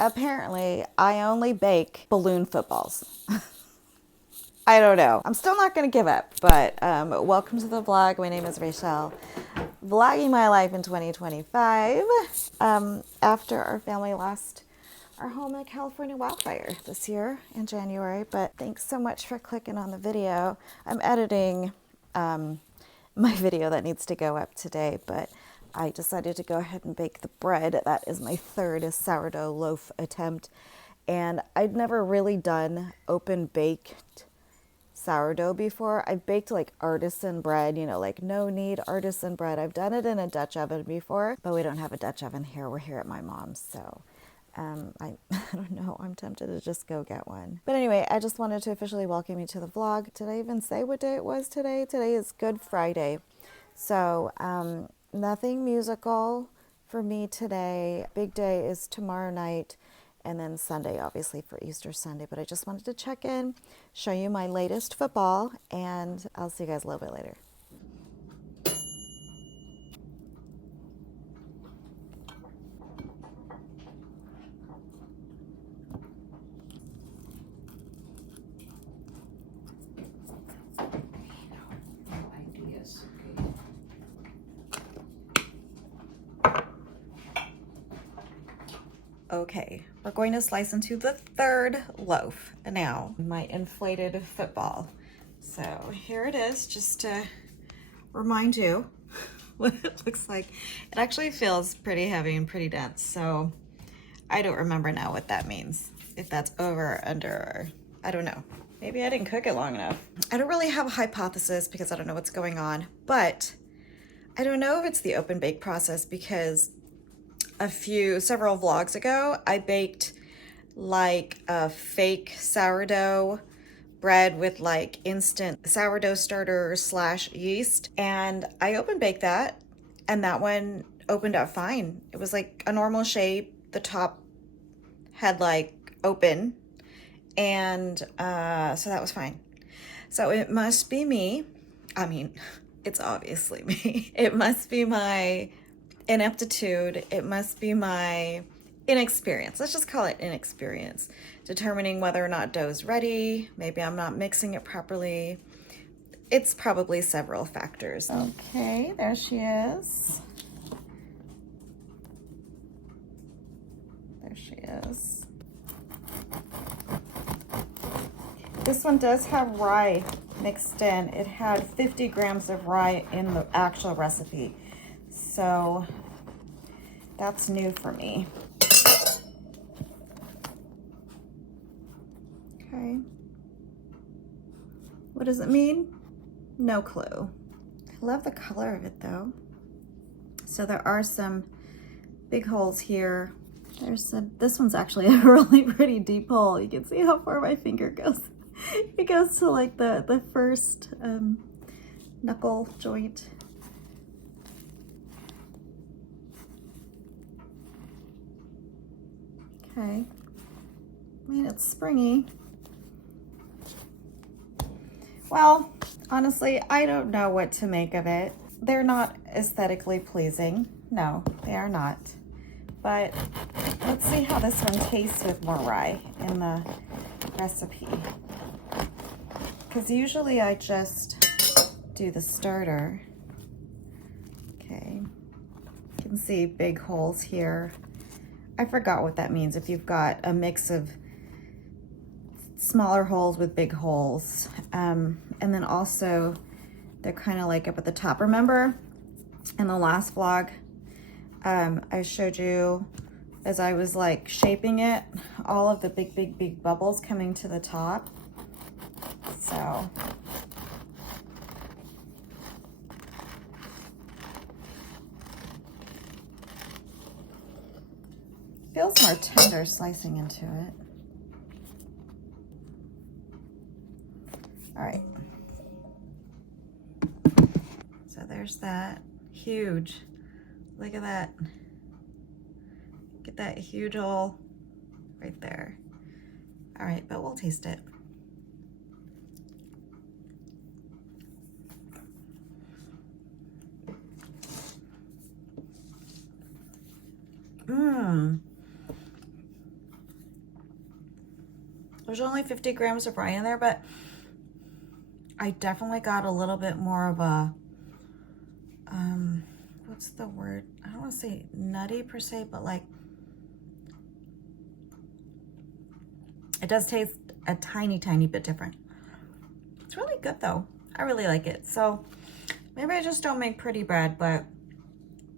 Apparently, I only bake balloon footballs. I don't know. I'm still not going to give up, but welcome to the vlog. My name is Rachelle. Vlogging my life in 2025 after our family lost our home in a California wildfire this year in January. But thanks so much for clicking on the video. I'm editing my video that needs to go up today, but I decided to go ahead and bake the bread. That is my third sourdough loaf attempt. And I'd never really done open baked sourdough before. I've baked like artisan bread, you know, like no knead artisan bread. I've done it in a Dutch oven before, but we don't have a Dutch oven here. We're here at my mom's, so I don't know. I'm tempted to just go get one. But anyway, I just wanted to officially welcome you to the vlog. Did I even say what day it was today? Today is Good Friday. So nothing musical for me today. Big day is tomorrow night. And then Sunday, obviously, for Easter Sunday. But I just wanted to check in, show you my latest football, and I'll see you guys a little bit later. Okay, we're going to slice into the third loaf now, my inflated football. So here it is, just to remind you what it looks like. It actually feels pretty heavy and pretty dense, so I don't remember now what that means. If that's over or under, or I don't know. Maybe I didn't cook it long enough. I don't really have a hypothesis because I don't know what's going on, but I don't know if it's the open bake process because several vlogs ago, I baked like a fake sourdough bread with like instant sourdough starter / yeast. And I open baked that, and that one opened up fine. It was like a normal shape. The top had like open, and so that was fine. So it must be me. I mean, it's obviously me. It must be my ineptitude. It must be my inexperience. Let's just call it inexperience. Determining whether or not dough's ready. Maybe I'm not mixing it properly. It's probably several factors. Okay, there she is. There she is. This one does have rye mixed in. It had 50 grams of rye in the actual recipe. So that's new for me. Okay. What does it mean? No clue. I love the color of it though. So there are some big holes here. This one's actually a really pretty deep hole. You can see how far my finger goes. It goes to like the first knuckle joint. Okay, I mean, it's springy. Well, honestly, I don't know what to make of it. They're not aesthetically pleasing. No, they are not. But let's see how this one tastes with more rye in the recipe. Because usually I just do the starter. Okay, you can see big holes here. I forgot what that means if you've got a mix of smaller holes with big holes. And then also they're kind of like up at the top. Remember in the last vlog, I showed you as I was like shaping it, all of the big bubbles coming to the top. So feels more tender slicing into it. All right. So there's that. Huge. Look at that. Get that huge hole right there. All right, but we'll taste it. There's only 50 grams of rye in there, but I definitely got a little bit more of a, what's the word? I don't want to say nutty per se, but like, it does taste a tiny, tiny bit different. It's really good though. I really like it. So maybe I just don't make pretty bread, but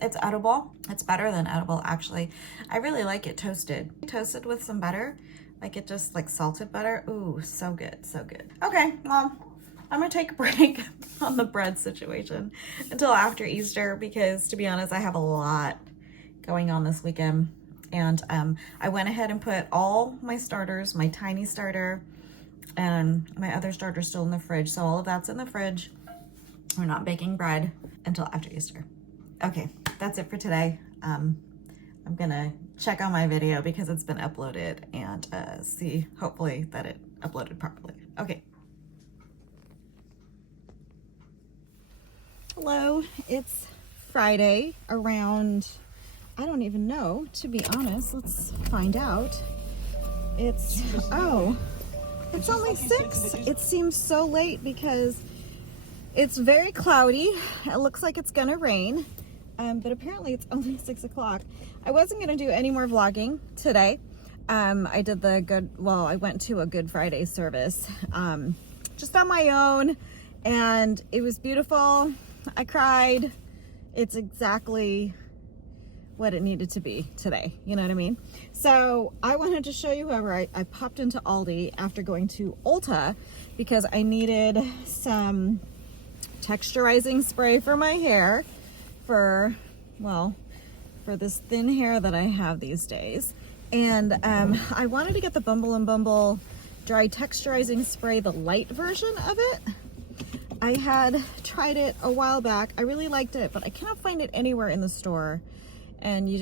it's edible. It's better than edible, actually. I really like it toasted. Toasted with some butter, like it just like salted butter. Ooh, so good, so good. Okay, well, I'm gonna take a break on the bread situation until after Easter because, to be honest, I have a lot going on this weekend. And I went ahead and put all my starters, my tiny starter, and my other starter still in the fridge. So all of that's in the fridge. We're not baking bread until after Easter. Okay, that's it for today. I'm gonna check on my video because it's been uploaded and see, hopefully, that it uploaded properly. Okay. Hello, it's Friday around, I don't even know, to be honest. Let's find out. It's only 6. It seems so late because it's very cloudy. It looks like it's gonna rain, but apparently it's only 6 o'clock. I wasn't gonna do any more vlogging today. I did I went to a Good Friday service just on my own, and it was beautiful. I cried. It's exactly what it needed to be today, you know what I mean? So I wanted to show you, I popped into Aldi after going to Ulta because I needed some texturizing spray for my hair for this thin hair that I have these days. And I wanted to get the Bumble and Bumble dry texturizing spray, the light version of it. I had tried it a while back. I really liked it, but I cannot find it anywhere in the store. And you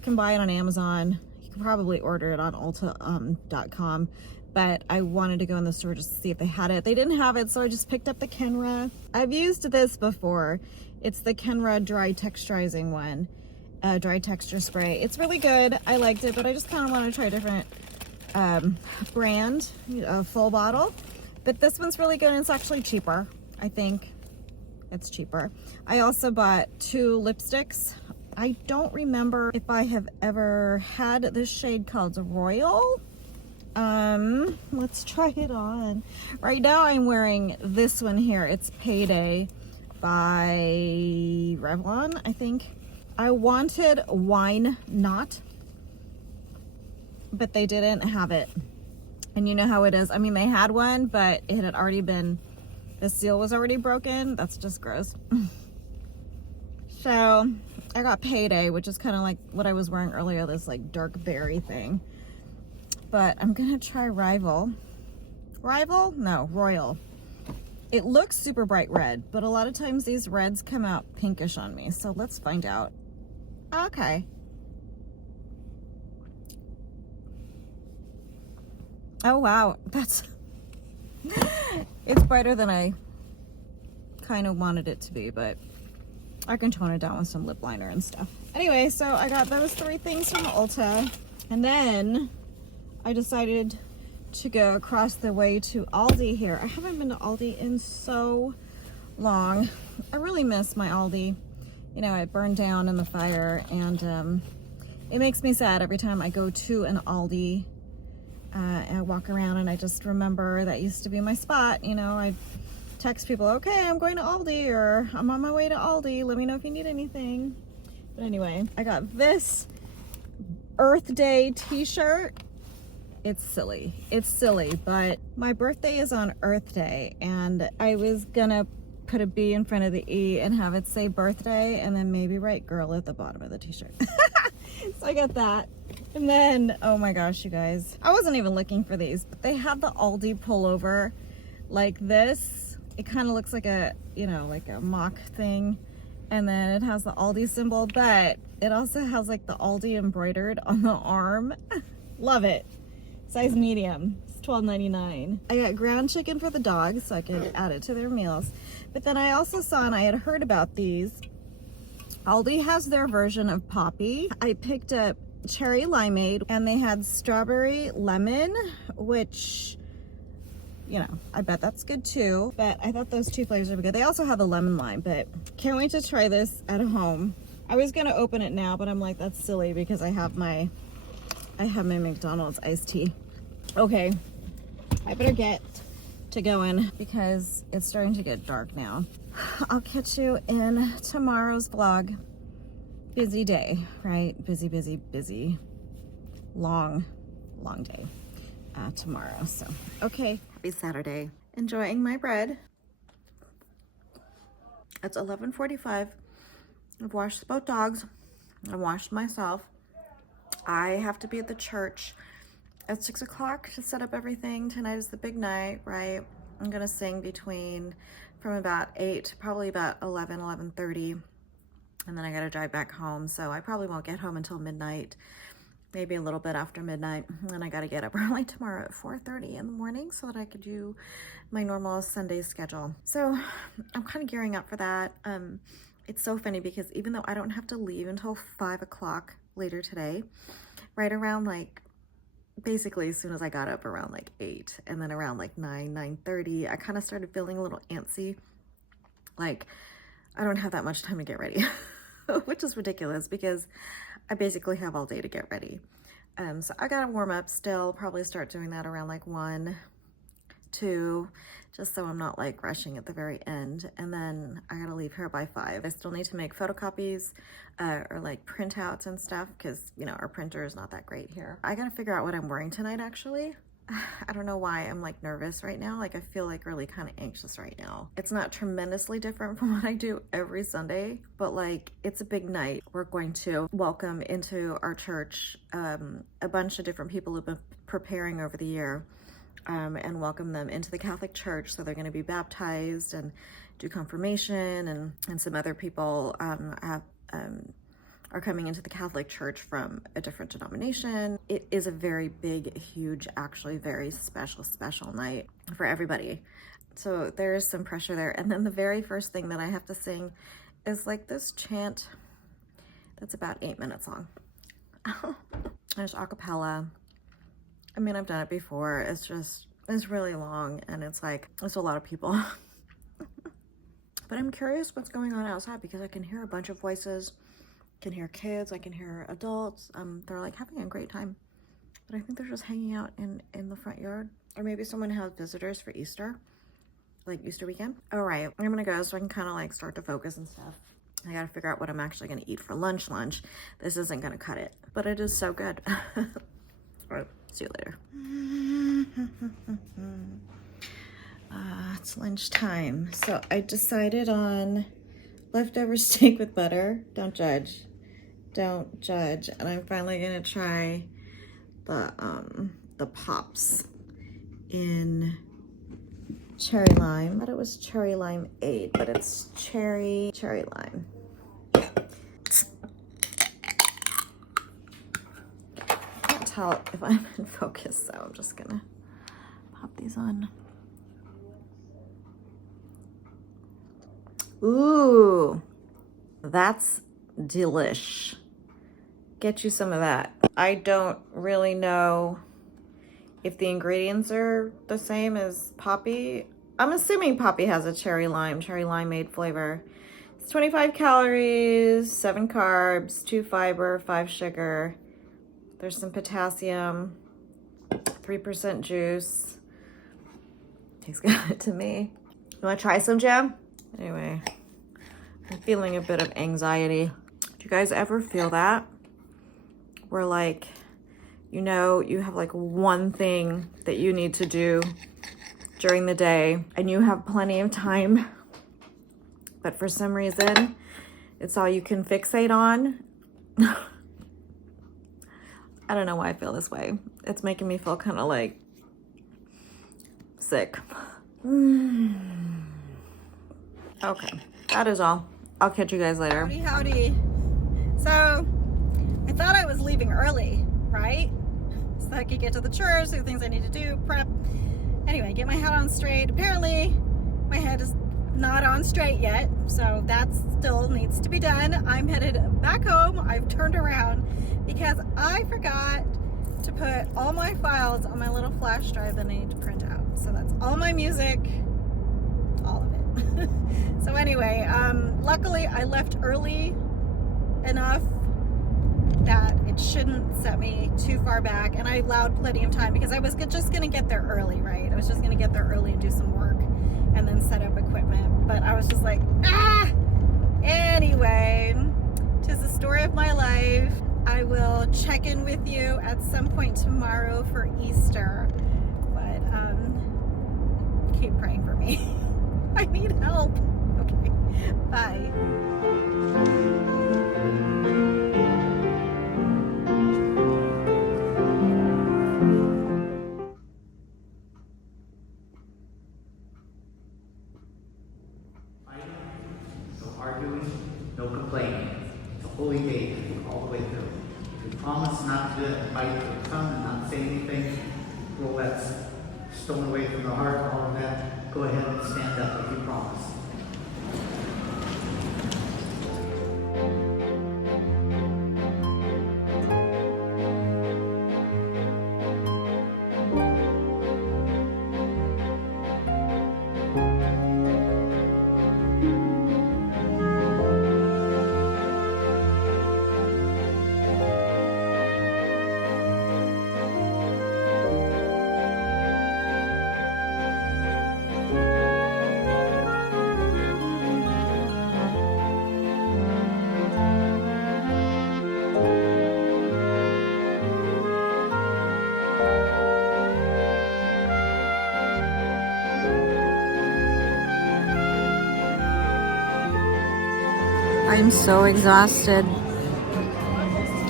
can buy it on Amazon. You can probably order it on Ulta.com. But I wanted to go in the store just to see if they had it. They didn't have it, so I just picked up the Kenra. I've used this before. It's the Kenra dry texturizing one, dry texture spray. It's really good. I liked it, but I just kind of want to try a different brand, a full bottle. But this one's really good, and it's actually cheaper. I think it's cheaper. I also bought 2 lipsticks. I don't remember if I have ever had this shade called Royal. Let's try it on. Right now I'm wearing this one here. It's Payday by Revlon, I think. I wanted Wine Not, but they didn't have it. And you know how it is. I mean, they had one, but it had already been, the seal was already broken. That's just gross. So I got Payday, which is kind of like what I was wearing earlier, this like dark berry thing. But I'm gonna try Rival. Rival? No, Royal. It looks super bright red, but a lot of times these reds come out pinkish on me. So let's find out. Okay. Oh wow, it's brighter than I kind of wanted it to be, but I can tone it down with some lip liner and stuff. Anyway, so I got those 3 things from Ulta, and then I decided to go across the way to Aldi here. I haven't been to Aldi in so long. I really miss my Aldi. You know, it burned down in the fire, and it makes me sad every time I go to an Aldi. And I walk around and I just remember that used to be my spot. You know, I'd text people, okay, I'm going to Aldi, or I'm on my way to Aldi. Let me know if you need anything. But anyway, I got this Earth Day t-shirt. It's silly. It's silly, but my birthday is on Earth Day, and I was gonna put a B in front of the E and have it say birthday, and then maybe write girl at the bottom of the t-shirt. So I got that. And then, oh my gosh, you guys, I wasn't even looking for these, but they had the Aldi pullover like this. It kind of looks like a, you know, like a mock thing. And then it has the Aldi symbol, but it also has like the Aldi embroidered on the arm. Love it. Size medium. It's $12.99. I got ground chicken for the dogs so I could add it to their meals. But then I also saw, and I had heard about these, Aldi has their version of Poppy. I picked up cherry limeade, and they had strawberry lemon, which, you know, I bet that's good too. But I thought those two flavors were good. They also have the lemon lime, but can't wait to try this at home. I was gonna open it now, but I'm like, that's silly because I have my McDonald's iced tea. Okay, I better get to going because it's starting to get dark now. I'll catch you in tomorrow's vlog. Busy day, right? Busy, busy, busy. Long day tomorrow. So, okay. Happy Saturday. Enjoying my bread. It's 11:45. I've washed both dogs. I washed myself. I have to be at the church at 6 o'clock to set up everything. Tonight is the big night, right? I'm gonna sing from about 8, probably about 11:30. And then I gotta drive back home. So I probably won't get home until midnight, maybe a little bit after midnight. And then I gotta get up early tomorrow at 4:30 in the morning so that I could do my normal Sunday schedule. So I'm kind of gearing up for that. It's so funny because even though I don't have to leave until 5 o'clock later today, right around like, basically as soon as I got up around like 8, and then around like 9:30, I kind of started feeling a little antsy. Like I don't have that much time to get ready, which is ridiculous because I basically have all day to get ready. So I gotta warm up still, probably start doing that around like 1, 2, just so I'm not like rushing at the very end. And then I gotta leave here by 5. I still need to make photocopies or like printouts and stuff because, you know, our printer is not that great here. I gotta figure out what I'm wearing tonight actually. I don't know why I'm like nervous right now. Like I feel like really kind of anxious right now. It's not tremendously different from what I do every Sunday, but like it's a big night. We're going to welcome into our church a bunch of different people who've been preparing over the year and welcome them into the Catholic Church. So they're going to be baptized and do confirmation, and some other people are coming into the Catholic Church from a different denomination. It is a very big, huge, actually very special night for everybody. So there is some pressure there. And then the very first thing that I have to sing is like this chant that's about 8 minutes long. There's a cappella. I mean, I've done it before. It's really long and it's like, there's a lot of people. But I'm curious what's going on outside because I can hear a bunch of voices. Can hear kids, I can hear adults. They're like having a great time, but I think they're just hanging out in the front yard, or maybe someone has visitors for Easter, like Easter weekend. All right, I'm gonna go so I can kind of like start to focus and stuff. I gotta figure out what I'm actually gonna eat for lunch. This isn't gonna cut it, but it is so good. All right, see you later. It's lunchtime, so I decided on leftover steak with butter. Don't judge. And I'm finally gonna try the pops in cherry lime. I thought it was cherry limeade, but it's cherry lime. I can't tell if I'm in focus, so I'm just gonna pop these on. Ooh, that's delish. Get you some of that. I don't really know if the ingredients are the same as Poppy. I'm assuming Poppy has a cherry limeade flavor. It's 25 calories, 7 carbs, 2 fiber, 5 sugar. There's some potassium, 3% juice. Tastes good to me. You wanna try some, Jam? Anyway, I'm feeling a bit of anxiety. Do you guys ever feel that? Where like, you know, you have like one thing that you need to do during the day and you have plenty of time, but for some reason, it's all you can fixate on. I don't know why I feel this way. It's making me feel kind of like sick. Okay, that is all. I'll catch you guys later. Howdy. So, I thought I was leaving early, right? So I could get to the church, do things I need to do, prep. Anyway, get my head on straight. Apparently, my head is not on straight yet, so that still needs to be done. I'm headed back home. I've turned around because I forgot to put all my files on my little flash drive that I need to print out. So that's all my music, all of it. So anyway, luckily I left early enough that it shouldn't set me too far back, and I allowed plenty of time because I was just gonna get there early, right? I was just gonna get there early and do some work and then set up equipment, but I was just like, anyway, 'tis the story of my life. I will check in with you at some point tomorrow for Easter, but keep praying for me. I need help. Okay, bye. No complaining. It's a holy day all the way through. If you promise not to bite your tongue and not say anything, roll that stone away from the heart, all of that, go ahead and stand up if you promise. I'm so exhausted.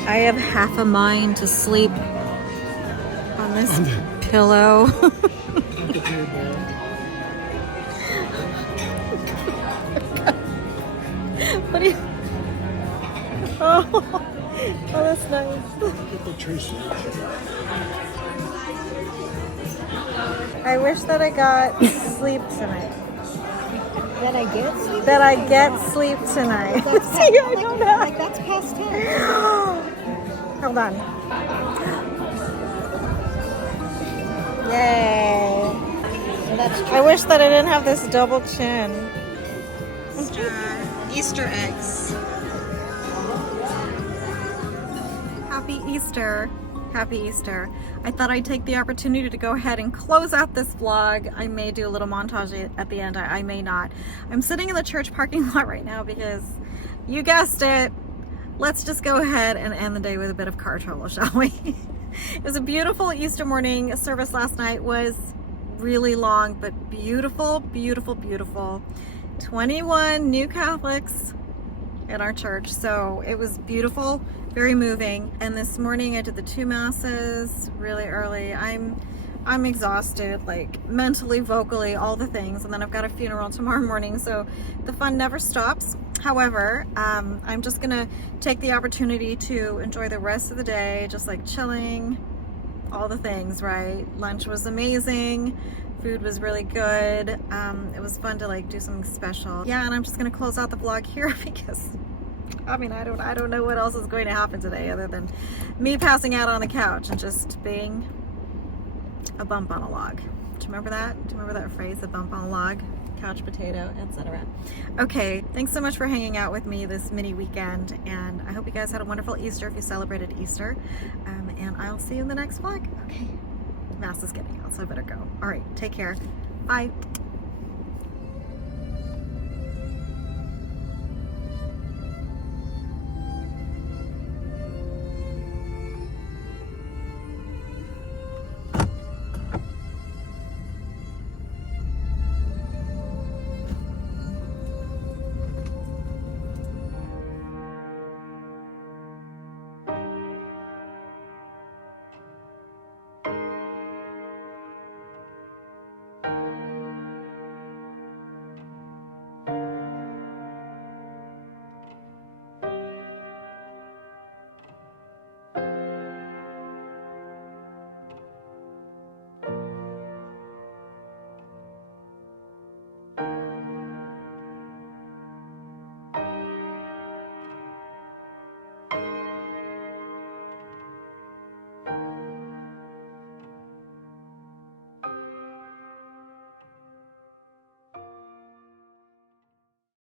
I have half a mind to sleep on this pillow. What do you? Oh, that's nice. I wish that I got sleep tonight. That I get sleep? That I get sleep tonight. See, I don't know. Like that's past 10. Hold on. Yay. So that's I wish that I didn't have this double chin. Easter eggs. Happy Easter. Happy Easter. I thought I'd take the opportunity to go ahead and close out this vlog. I may do a little montage at the end. I may not. I'm sitting in the church parking lot right now because you guessed it. Let's just go ahead and end the day with a bit of car trouble, shall we? It was a beautiful Easter morning. Service last night was really long, but beautiful, beautiful, beautiful. 21 new Catholics in our church, so it was beautiful, very moving. And this morning I did the 2 masses really early. I'm exhausted, like mentally, vocally, all the things, and then I've got a funeral tomorrow morning, so the fun never stops. However, I'm just gonna take the opportunity to enjoy the rest of the day, just like chilling, all the things, right? Lunch was amazing. Food was really good. It was fun to like do something special. Yeah, and I'm just gonna close out the vlog here because I mean, I don't know what else is going to happen today other than me passing out on the couch and just being a bump on a log. Do you remember that? Do you remember that phrase, the bump on a log? Couch potato, etc. Okay, thanks so much for hanging out with me this mini weekend, and I hope you guys had a wonderful Easter if you celebrated Easter, and I'll see you in the next vlog. Okay, Mass is getting out, so I better go. All right, take care. Bye.